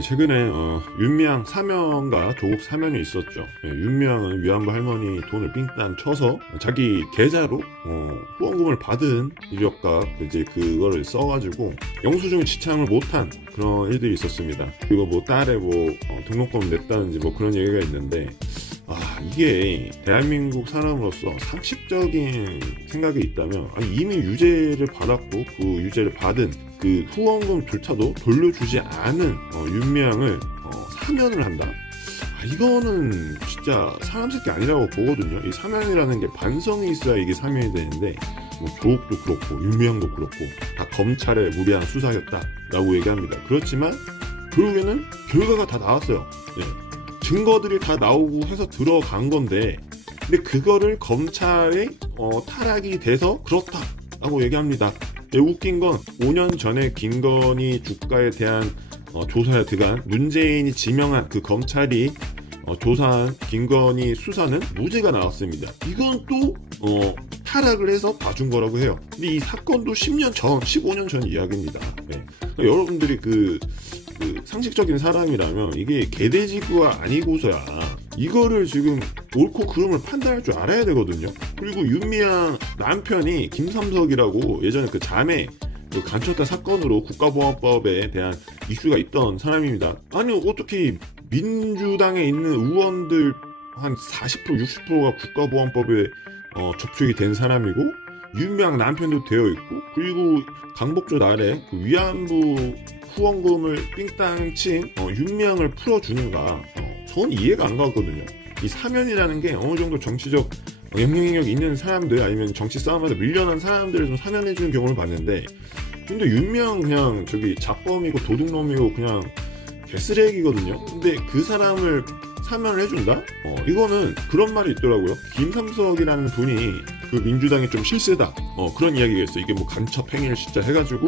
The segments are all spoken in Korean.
최근에 윤미향 사면과 조국 사면이 있었죠. 윤미향은 위안부 할머니 돈을 삥땅 쳐서 자기 계좌로 후원금을 받은 이력과 이제 그거를 써가지고 영수증을 지참을 못한 그런 일들이 있었습니다. 그리고 뭐 딸의 등록금 냈다는지 그런 얘기가 있는데, 이게 대한민국 사람으로서 상식적인 생각이 있다면, 이미 유죄를 받았고 그 유죄를 받은 그 후원금조차도 돌려주지 않은 윤미향을 사면을 한다? 이거는 진짜 사람 새끼 아니라고 보거든요. 이 사면이라는 게 반성이 있어야 이게 사면이 되는데, 조국도 그렇고 윤미향도 그렇고 다 검찰의 무리한 수사였다라고 얘기합니다. 그렇지만 결국에는 결과가 다 나왔어요. 증거들이 다 나오고 해서 들어간 건데, 근데 그거를 검찰에 타락이 돼서 그렇다라고 얘기합니다. 웃긴 건 5년 전에 김건희 주가에 대한 조사에 들어간 문재인이 지명한 그 검찰이 조사한 김건희 수사는 무죄가 나왔습니다. 이건 또 타락을 해서 봐준 거라고 해요. 근데 이 사건도 10년 전, 15년 전 이야기입니다. 그러니까 여러분들이 그 상식적인 사람이라면 이게 개돼지구가 아니고서야 이거를 지금 옳고 그름을 판단할 줄 알아야 되거든요. 그리고 윤미향 남편이 김삼석이라고 예전에 그 자매 간첩단 사건으로 국가보안법에 대한 이슈가 있던 사람입니다. 아니 어떻게 민주당에 있는 의원들 한 40% 60%가 국가보안법에 접촉이 된 사람이고, 윤미향 남편도 되어 있고, 그리고 강복조 날에 그 위안부 후원금을 삥땅 친 윤미향을 풀어주는가, 전 이해가 안 가거든요. 이 사면이라는 게 어느 정도 정치적 영향력이 있는 사람들, 아니면 정치 싸움에서 밀려난 사람들을 좀 사면해주는 경우를 봤는데, 근데 윤미향 그냥 자범이고 도둑놈이고 그냥 개쓰레기거든요. 근데 그 사람을 사면을 해준다? 이거는 그런 말이 있더라고요. 김삼석이라는 분이 그 민주당이 좀 실세다, 그런 이야기가 있어요. 이게 간첩 행위를 진짜 해가지고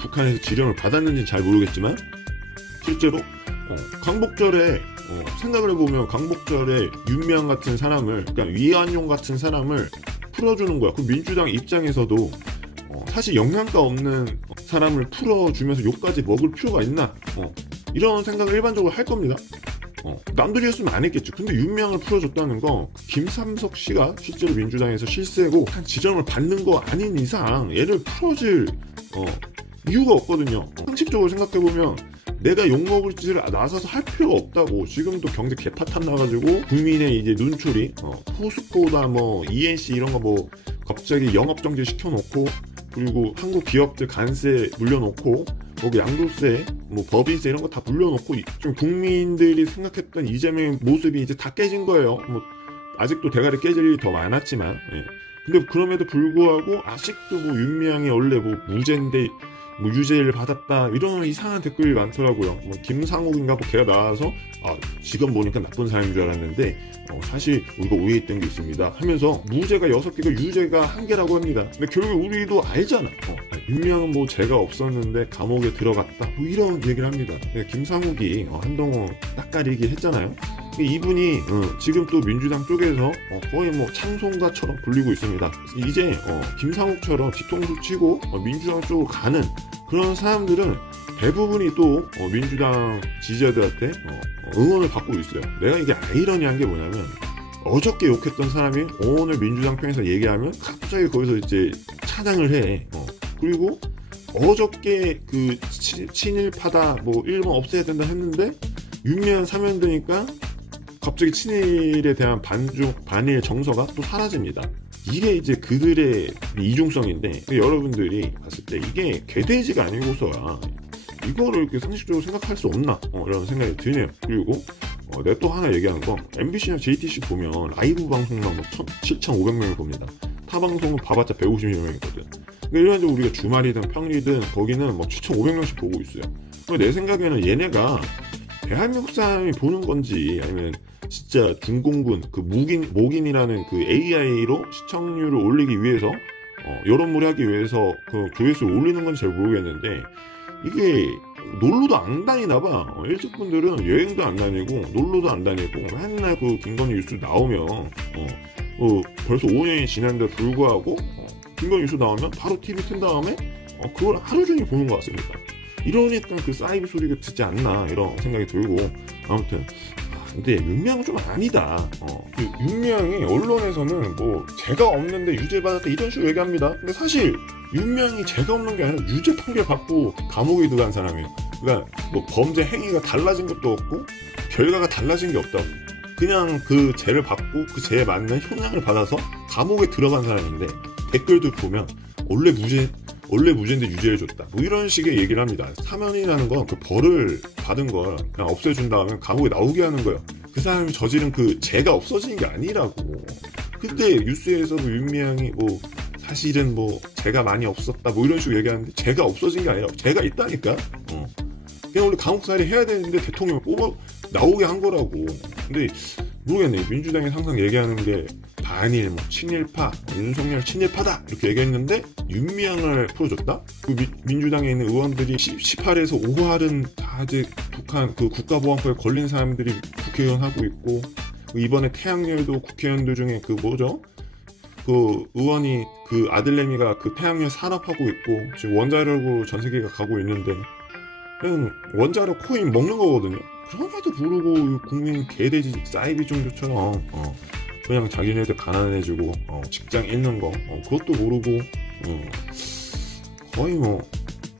북한에서 지령을 받았는지는 잘 모르겠지만, 실제로 광복절에 생각을 해보면 광복절에 윤미향 같은 사람을, 그러니까 위안용 같은 사람을 풀어주는 거야. 그 민주당 입장에서도 사실 영양가 없는 사람을 풀어주면서 욕까지 먹을 필요가 있나, 이런 생각을 일반적으로 할 겁니다. 남들이 했으면 안 했겠죠. 근데 윤미향을 풀어줬다는 거, 김삼석 씨가 실제로 민주당에서 실세고 한 지정을 받는 거 아닌 이상 얘를 풀어줄 이유가 없거든요. 상식적으로 생각해보면 내가 욕먹을 짓을 나서서 할 필요가 없다고. 지금도 경제 개파탄 나가지고 국민의 이제 눈초리, 포스코다 ENC 이런 거 갑자기 영업정지 시켜놓고, 그리고 한국 기업들 관세 물려놓고, 거기 양도세, 법인세 이런 거 다 물려놓고, 좀 국민들이 생각했던 이재명의 모습이 이제 다 깨진 거예요. 아직도 대가리 깨질 일이 더 많았지만, 근데 그럼에도 불구하고 아직도 윤미향이 원래 무죄인데 유죄를 받았다, 이런 이상한 댓글이 많더라고요. 김상욱인가 걔가 나와서 지금 보니까 나쁜 사람인 줄 알았는데 사실 우리가 오해했던 게 있습니다 하면서 무죄가 6개고 유죄가 1개라고 합니다. 근데 결국 우리도 알잖아. 윤미향은 죄가 없었는데 감옥에 들어갔다, 이런 얘기를 합니다. 김상욱이 한동훈 낯가리기 했잖아요. 이분이 지금 또 민주당 쪽에서 거의 창송가처럼 불리고 있습니다. 이제 김상욱처럼 뒤통수 치고 민주당 쪽으로 가는 그런 사람들은 대부분이 또 민주당 지지자들한테 응원을 받고 있어요. 내가 이게 아이러니한 게 뭐냐면, 어저께 욕했던 사람이 오늘 민주당 편에서 얘기하면 갑자기 거기서 이제 찬양을 해. 그리고 어저께 그 친일파다 일본 없애야 된다 했는데 윤미향 사면되니까 갑자기 친일에 대한 반일 정서가 또 사라집니다. 이게 이제 그들의 이중성인데, 여러분들이 봤을 때 이게 개돼지가 아니고서야 이거를 이렇게 상식적으로 생각할 수 없나, 이런 생각이 드네요. 그리고 내가 또 하나 얘기하는 건, MBC나 JTC 보면 라이브 방송만 7,500명을 봅니다. 타 방송은 봐봤자 150명이거든. 근데 일반적으로 우리가 주말이든 평일이든 거기는 7,500명씩 보고 있어요. 내 생각에는 얘네가 대한민국 사람이 보는 건지, 아니면 진짜 중공군 그 목인이라는 그 AI로 시청률을 올리기 위해서, 여론몰이 하기 위해서 그 조회수를 올리는 건지 잘 모르겠는데, 이게 놀러도 안 다니나봐. 일찍분들은 여행도 안 다니고 놀러도 안 다니고 맨날 그 김건희 뉴스 나오면 벌써 5년이 지났는데 불구하고 김건희 뉴스 나오면 바로 TV 튼 다음에 그걸 하루 종일 보는 것 같습니다. 이러니까 그 사이비 소리가 듣지 않나 이런 생각이 들고. 아무튼 근데 윤미향은 좀 아니다. 그 윤미향이 언론에서는 뭐 죄가 없는데 유죄 받았다 이런 식으로 얘기합니다. 근데 사실 윤미향이 죄가 없는 게 아니라 유죄 판결 받고 감옥에 들어간 사람이에요. 그러니까 뭐 범죄 행위가 달라진 것도 없고 결과가 달라진 게 없다고. 그냥 그 죄를 받고 그 죄에 맞는 형량을 받아서 감옥에 들어간 사람인데, 댓글도 보면 원래 무죄인데 유죄를 줬다 뭐 이런 식의 얘기를 합니다. 사면이라는 건 그 벌을 받은 걸 그냥 없애준 다음에 감옥에 나오게 하는 거예요. 그 사람이 저지른 그 죄가 없어지는 게 아니라고. 그때 뉴스에서도 윤미향이 뭐 사실은 뭐 죄가 많이 없었다 뭐 이런 식으로 얘기하는데, 죄가 없어진 게 아니라 죄가 있다니까. 그냥 원래 감옥살이 해야 되는데 대통령을 뽑아 나오게 한 거라고. 근데 모르겠네. 민주당이 항상 얘기하는 게 반일, 뭐 친일파, 윤석열 친일파다 이렇게 얘기했는데 윤미향을 풀어줬다? 그 민주당에 있는 의원들이 18에서 5할은 다 이제 북한 그 국가보안법에 걸린 사람들이 국회의원 하고 있고, 이번에 태양열도 국회의원들 중에 그 뭐죠? 그 의원이 그 아들내미가 그 태양열 산업하고 있고 지금 원자력으로 전 세계가 가고 있는데 그냥 원자력 코인 먹는 거거든요. 그럼에도 부르고 국민 개돼지 사이비 종교처럼 그냥 자기네들 가난해지고 직장 잃는 거 그것도 모르고 거의 뭐